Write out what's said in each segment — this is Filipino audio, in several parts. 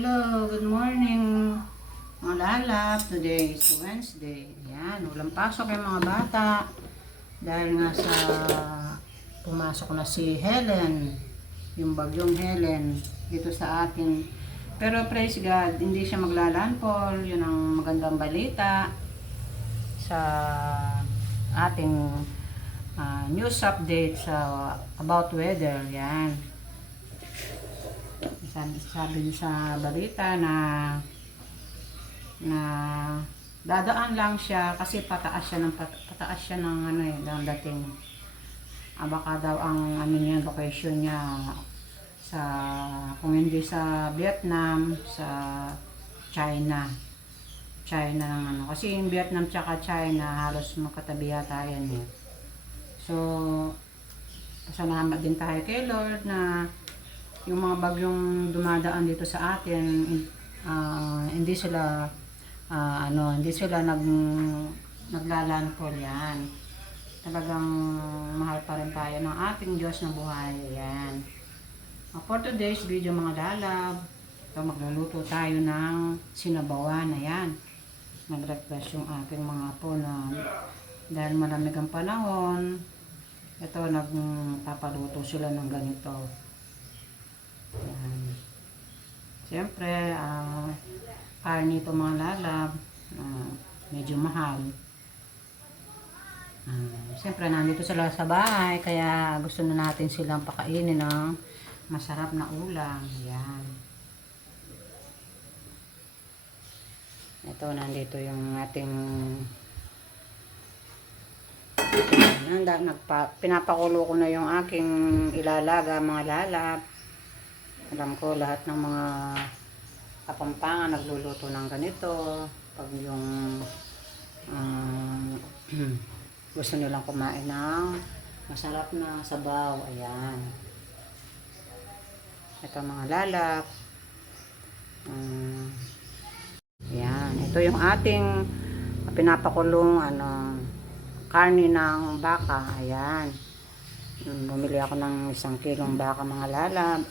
Hello, good morning mga lalap. Today is Wednesday. Ayan, walang pasok yung mga bata. Dahil nga sa pumasok na si Helen, yung bagyong Helen, dito sa atin. Pero praise God, hindi siya maglalandfall. Yun ang magandang balita sa ating news update sa about weather. Yan. Sabi sa balita na dadaan lang siya kasi pataas siya ng ng dating. Baka daw ang niya, location niya sa, kung hindi sa Vietnam, sa China ng kasi yung Vietnam tsaka China halos magkatabi yata yan eh. So pasalamat din tayo kay Lord na yung mga bagyong dumadaan dito sa atin, hindi sila naglalandfall yan. Talagang mahal pa rin tayo ng ating Diyos na buhay. Yan. For today's video mga lalab, magluluto tayo ng sinabawan. Ayan. Nag-request yung aking mga apo na dahil malamig ang panahon, ito nagpapaluto sila ng ganito. Ayan. Siyempre, karne ito mga lalab, medyo mahal. Siyempre, nandito sila sa bahay, kaya gusto na natin silang pakainin ng masarap na ulam. Ayan. Ito, nandito yung ating pinapakulo ko na yung aking ilalaga mga lalab. Alam ko lahat ng mga Kapampangan nagluluto ng ganito pag yung gusto nilang kumain ng masarap na sabaw. Ayan, ito mga lalap. Ayan, ito yung ating pinapakulong karne ng baka. Ayan, bumili ako ng 1 kilong baka mga lalap,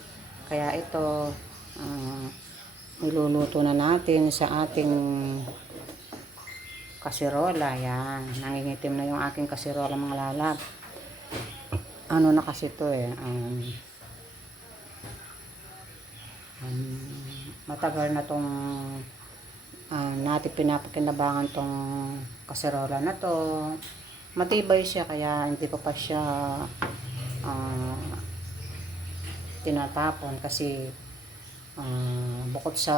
kaya ito niluluto na natin sa ating kasirola. Yan, nangingitim na yung aking kasirola mga lalab. Na kasi ito matagal na tong natin pinapakinabangan tong kasirola na to. Matibay siya kaya hindi ko pa siya tinatapon kasi bukod sa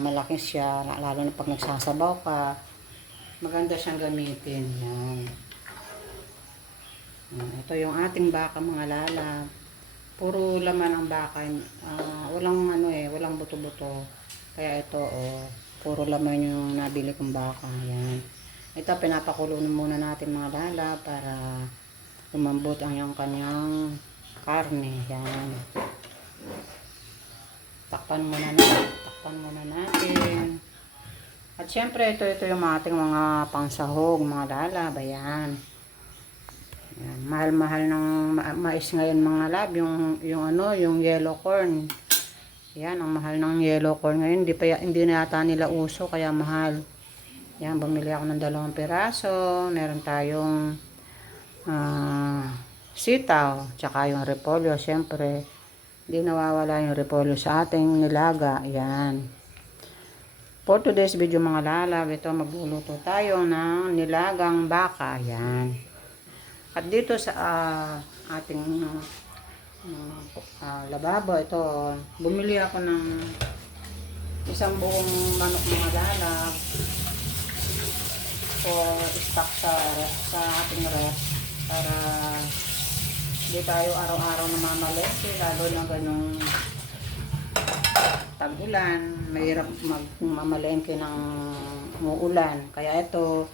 malaki siya, lalo na pag nagsasabaw ka, maganda siyang gamitin. Yan. Ito yung ating baka mga lala. Puro laman ang baka. Walang walang buto-buto. Kaya ito puro laman yung nabili kong baka. Yan. Ito pinapakulo muna natin mga lala para lumambot ang kanyang karne. Yan. Takpan muna natin. At syempre ito yung ating mga pangsahog mga lalab. Ayan. Mahal-mahal ng mais ngayon mga lab, yung yellow corn. Yan, ang mahal ng yellow corn ngayon. Hindi na yata nila uso kaya mahal. Yan, bumili ako ng 2 piraso. Meron tayong sitaw, tsaka yung repolyo. Syempre hindi nawawala yung repolyo sa ating nilaga. Ayan. For today's video mga lalab, ito magluluto tayo ng nilagang baka. Ayan. At dito sa ating lababo, ito bumili ako ng 1 buong manok mga lalab for stock sa ating ref para hindi tayo araw-araw namamalengke, lalo na ganong tag-ulan, mahirap mamalengke ng muulan. Kaya ito,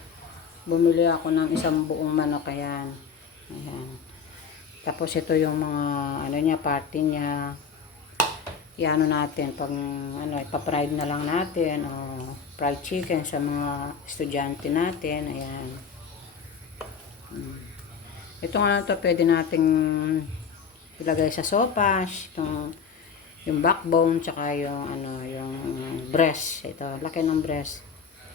bumili ako ng 1 buong manok. Ayan. Ayan. Tapos ito yung mga party niya. Iano natin pag ipa-fried na lang natin o fried chicken sa mga estudyante natin. Ayan. Ito nga ito pwede nating ilagay sa sopas. yung backbone, tsaka yung ano, yung breast. Ito, laki ng breast.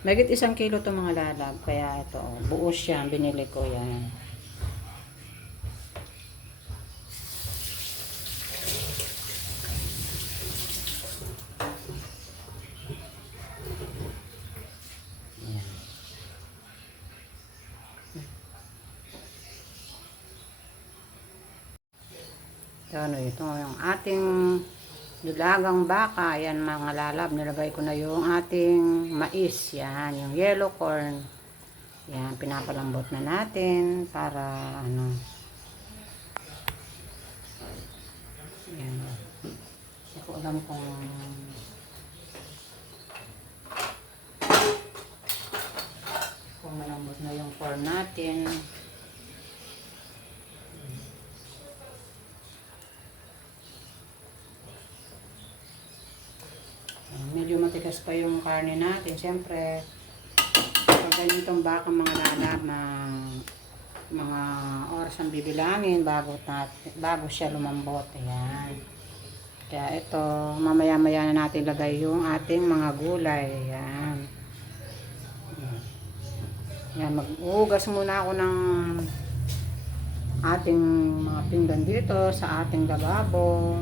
Mahigit 1 kilo to mga lalab. Kaya ito, buos siya. Binili ko yan. Ayan. Ito, ano, ito yung ating dulagang baka. Ayan mga lalab. Nilagay ko na yung ating mais. Yan, yung yellow corn. Yan, pinapalambot na natin para ano. Yan. Hindi ko alam kung malambot na yung corn natin. Medyo matigas pa yung karne natin. Siyempre, pag ganitong baka mga lalab, mga oras ang bibilangin bago siya lumambot. Ayan. Kaya ito, mamaya-maya na natin lagay yung ating mga gulay. Ayan. Ayan, mag-uugas muna ako ng ating mga pinggan dito sa ating lababo.